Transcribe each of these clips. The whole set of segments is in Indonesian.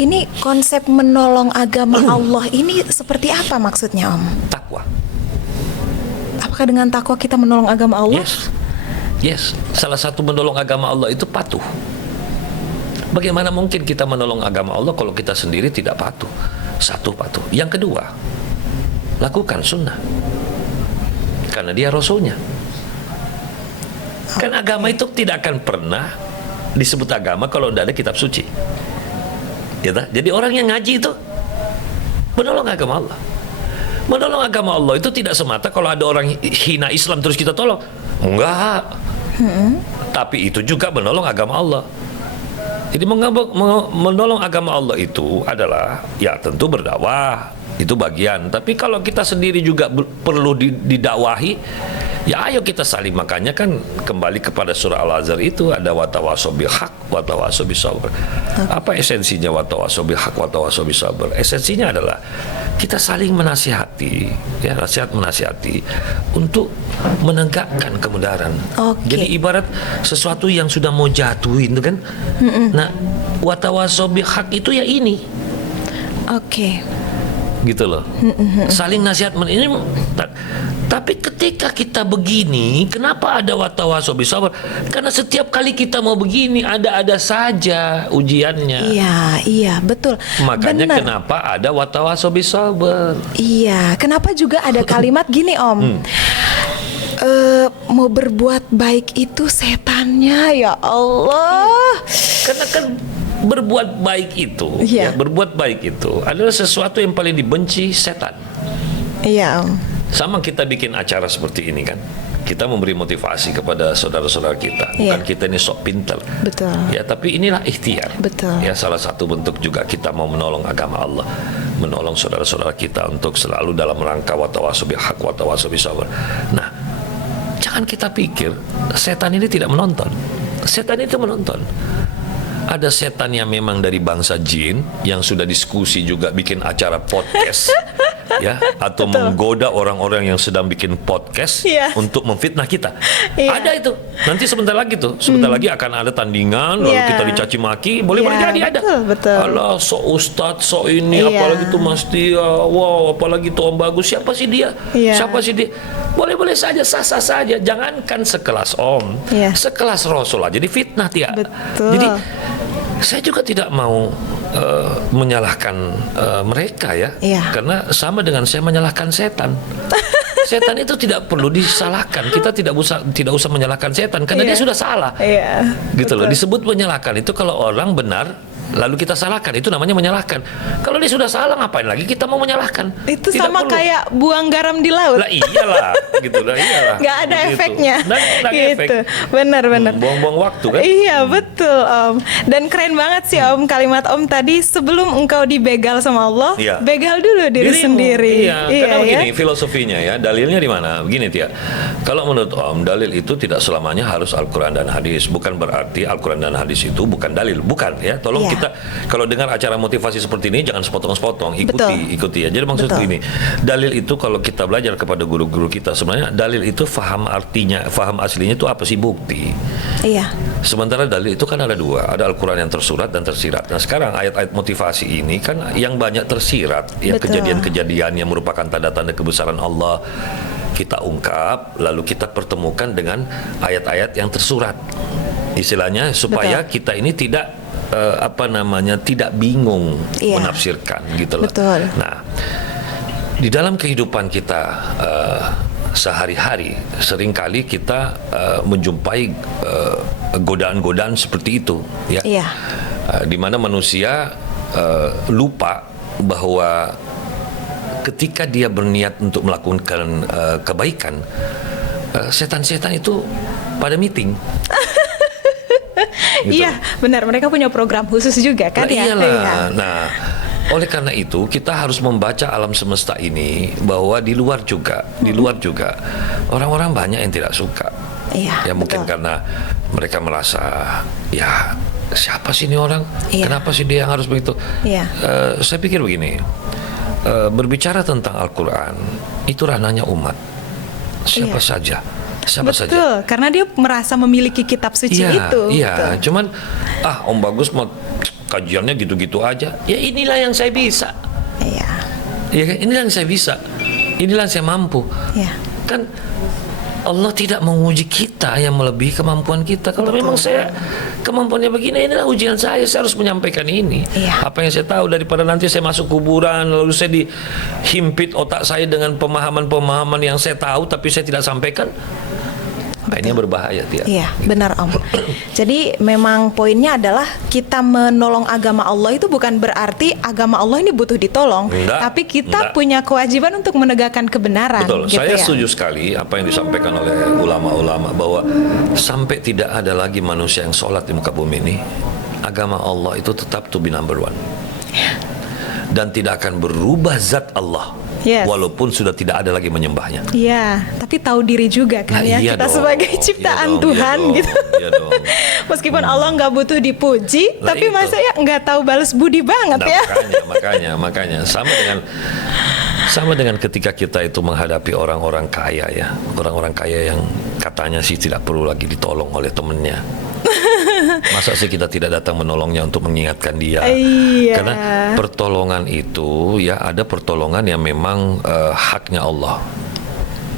Ini konsep menolong agama Allah ini seperti apa maksudnya, Om? Takwa. Apakah dengan takwa kita menolong agama Allah? Yes. Salah satu menolong agama Allah itu patuh. Bagaimana mungkin kita menolong agama Allah kalau kita sendiri tidak patuh? Satu, patuh. Yang kedua, lakukan sunnah. Karena dia rasulnya. Kan agama itu tidak akan pernah disebut agama kalau tidak ada kitab suci. Ya, jadi orang yang ngaji itu menolong agama Allah. Menolong agama Allah itu tidak semata kalau ada orang hina Islam terus kita tolong. Enggak. Tapi itu juga menolong agama Allah. Jadi menolong agama Allah itu adalah ya tentu berdakwah, itu bagian. Tapi kalau kita sendiri juga perlu didakwahi, ya ayo kita saling. Makanya kan kembali kepada surah Al-Azhar itu ada watawasau bil haq, watawasau bis sabr. Apa esensinya watawasau bil haq, watawasau bis sabr? Esensinya adalah kita saling menasihati, ya, nasihat menasihati untuk menegakkan kebenaran. Jadi ibarat sesuatu yang sudah mau jatuhin itu kan. Nah, watawasau bil haq itu ya ini. Gitu loh. Saling nasihat ini. Tapi ketika kita begini, kenapa ada watawasau bis sabr? Karena setiap kali kita mau begini ada saja ujiannya. Iya, betul. Makanya benar. Kenapa ada watawasau bis sabr? Iya, kenapa juga ada kalimat gini, Om? Mau berbuat baik itu setannya, ya Allah. Karena kan berbuat baik itu, berbuat baik itu adalah sesuatu yang paling dibenci setan. Iya, Om. Sama kita bikin acara seperti ini kan, kita memberi motivasi kepada saudara-saudara kita. Bukan kita ini sok pintar. Betul. Ya, tapi inilah ikhtiar. Betul. Ya, salah satu bentuk juga kita mau menolong agama Allah, menolong saudara-saudara kita untuk selalu dalam rangka watawasau bil haq, watawasau bis sabr. Nah, jangan kita pikir setan ini tidak menonton. Setan itu menonton. Ada setan yang memang dari bangsa jin yang sudah diskusi juga bikin acara podcast ya, atau menggoda orang-orang yang sedang bikin podcast untuk memfitnah kita. Ada itu. Nanti sebentar lagi akan ada tandingan, lalu kita dicaci maki, boleh jadi ada. Betul. Alah, so ustadz, so ini, apalagi tuh Mas Tia, wow, apalagi tuh Om Bagus, siapa sih dia? Siapa sih dia? Boleh-boleh saja, sah-sah saja. Jangankan sekelas Om, sekelas Rasul aja difitnah Tia. Betul. Jadi saya juga tidak mau menyalahkan mereka ya, karena sama dengan saya menyalahkan setan. Setan itu tidak perlu disalahkan. Kita tidak usah menyalahkan setan karena dia sudah salah. Gitu loh. Disebut menyalahkan itu kalau orang benar lalu kita salahkan, itu namanya menyalahkan. Kalau dia sudah salah, ngapain lagi kita mau menyalahkan? Itu tidak sama perlu. Kayak buang garam di laut. Lah iyalah, gitu lah, iyalah. Gak ada efeknya. Gitu. Benar. Buang-buang waktu kan? Iya, betul, Om. Dan keren banget sih, Om, kalimat Om tadi, sebelum engkau dibegal sama Allah, begal dulu diri sendiri. Iya, karena begini filosofinya ya, dalilnya di mana? Begini Tia. Kalau menurut Om, dalil itu tidak selamanya harus Al-Qur'an dan hadis. Bukan berarti Al-Qur'an dan hadis itu bukan dalil, bukan ya. Tolong kita kalau dengar acara motivasi seperti ini jangan sepotong-sepotong, ikuti ya. Jadi maksud ini, dalil itu kalau kita belajar kepada guru-guru kita, sebenarnya dalil itu faham artinya, faham aslinya itu apa sih? Bukti. Iya. Sementara dalil itu kan ada dua, ada Al-Qur'an yang tersurat dan tersirat. Nah, sekarang ayat-ayat motivasi ini kan yang banyak tersirat, ya kejadian-kejadian yang merupakan tanda-tanda kebesaran Allah kita ungkap, lalu kita pertemukan dengan ayat-ayat yang tersurat. Istilahnya supaya kita ini tidak tidak bingung menafsirkan gitu loh. Nah, di dalam kehidupan kita sehari-hari seringkali kita menjumpai godaan-godaan seperti itu ya. Di mana manusia lupa bahwa ketika dia berniat untuk melakukan kebaikan, setan-setan itu pada meeting. Gitu. Iya, benar. Mereka punya program khusus juga kan? Iyalah. Nah, oleh karena itu kita harus membaca alam semesta ini bahwa di luar juga orang-orang banyak yang tidak suka. Ya mungkin karena mereka merasa ya siapa sih ini orang? Kenapa sih dia yang harus begitu? Saya pikir begini, berbicara tentang Al-Quran itu ranahnya umat. Siapa saja. Karena dia merasa memiliki kitab suci itu. Iya, cuman Om Bagus mau kajiannya gitu-gitu aja. Ya inilah yang saya bisa. Iya. Ya kan? Inilah yang saya bisa. Inilah yang saya mampu. Iya. Kan Allah tidak menguji kita yang melebihi kemampuan kita. Kalau memang saya kemampuannya begini, inilah ujian saya harus menyampaikan ini. Iya. Apa yang saya tahu, daripada nanti saya masuk kuburan lalu saya dihimpit otak saya dengan pemahaman-pemahaman yang saya tahu tapi saya tidak sampaikan. Nah, ini yang berbahaya, Tia. Iya, benar Om. Jadi memang poinnya adalah kita menolong agama Allah itu bukan berarti agama Allah ini butuh ditolong, tapi kita punya kewajiban untuk menegakkan kebenaran. Betul, gitu saya ya? setuju sekali apa yang disampaikan oleh ulama-ulama bahwa sampai tidak ada lagi manusia yang sholat di muka bumi ini, agama Allah itu tetap to be number one. Dan tidak akan berubah zat Allah. Yes. Walaupun sudah tidak ada lagi menyembahnya. Iya, tapi tahu diri juga kan ya, kita dong, sebagai ciptaan Tuhan gitu. Iya dong. Meskipun Allah nggak butuh dipuji, tapi itu. Masa ya nggak tahu balas budi banget ya. Makanya sama dengan ketika kita itu menghadapi orang-orang kaya ya, orang-orang kaya yang katanya sih tidak perlu lagi ditolong oleh temennya. Masa sih kita tidak datang menolongnya untuk mengingatkan dia? Iya. Karena pertolongan itu ya ada pertolongan yang memang haknya Allah.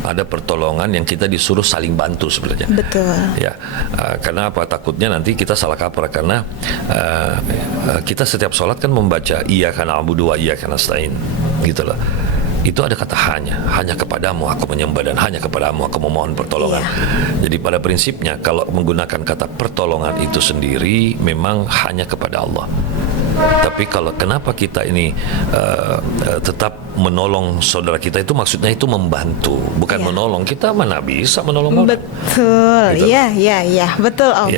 Ada pertolongan yang kita disuruh saling bantu sebenarnya. Betul. Ya, karena apa? Takutnya nanti kita salah kaprah karena kita setiap sholat kan membaca iyyaka na'budu wa iyyaka nasta'in, gitu loh. Itu ada kata hanya kepadamu aku menyembah dan hanya kepadamu aku memohon pertolongan. Jadi pada prinsipnya kalau menggunakan kata pertolongan itu sendiri memang hanya kepada Allah. Tapi kalau kenapa kita ini tetap menolong saudara kita, itu maksudnya itu membantu, bukan menolong. Kita mana bisa menolong orang. Betul, iya, betul Om.